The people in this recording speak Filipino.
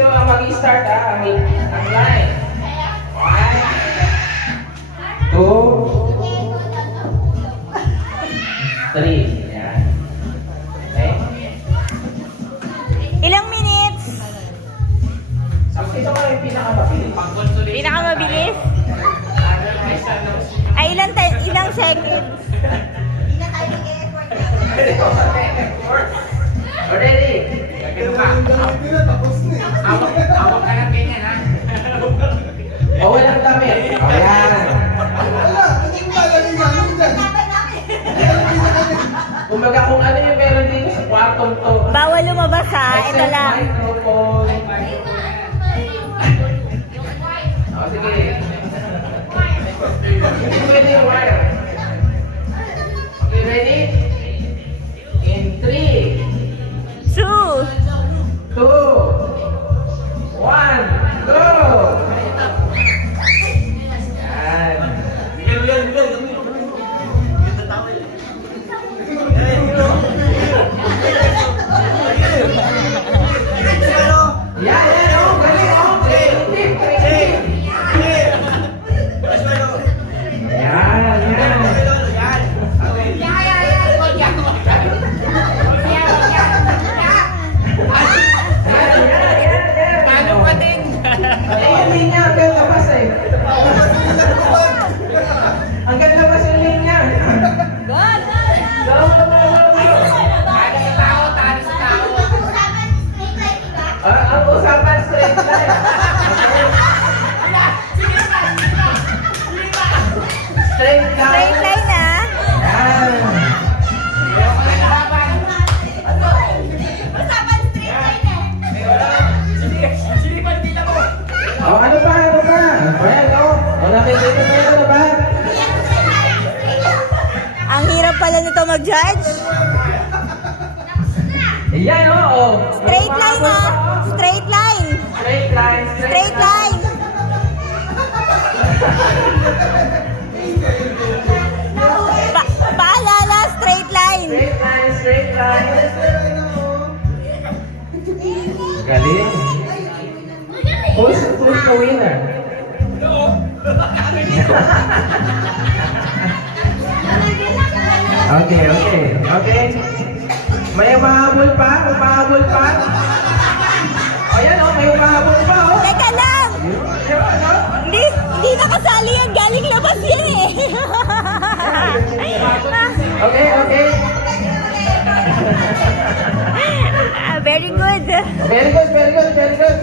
sino ang mag-start ang line. 1, 2, 3. Yan. Okay? Ilang minutes? Sino ka yung pinakamabilis? Pinakamabilis? Ay, ilang seconds? Ready? Awak ka lang ganyan, ha? O, walang damit. O, yan. Kumbaga kung ano yung meron dito sa kwartong to. Bawal lumabas ha, ito lang. Microphone. O, sige. Hindi pwede yung wire. Okay, ready? In 3, 2, 2, 1, go! Yan. Yan, oh, galing, oh. Trip. Paano pa din? Yung linya, hanggang labas eh. Hanggang labas yung linya. Go! Talo sa tao, talo sa tao. Ang usapan straight line. Straight line. straight line ha. Yan. Ayoko na laban. Silipan dito mo. O, ano pa? Ayan, o. O, nakikita mo yun na ba? Ang hirap pala nito mag-judge. Ayan, o. Straight line ha. Straight line. Straight line. Straight line. Paalala, straight line. Straight line. Galing. Who's the winner? Okay. May umahabol pa? Ayan, o. May umahabol pa, o. Teka lang. Ano? Hindi nakasali yan. Galing labas yan eh. Okay. Very good. Very good.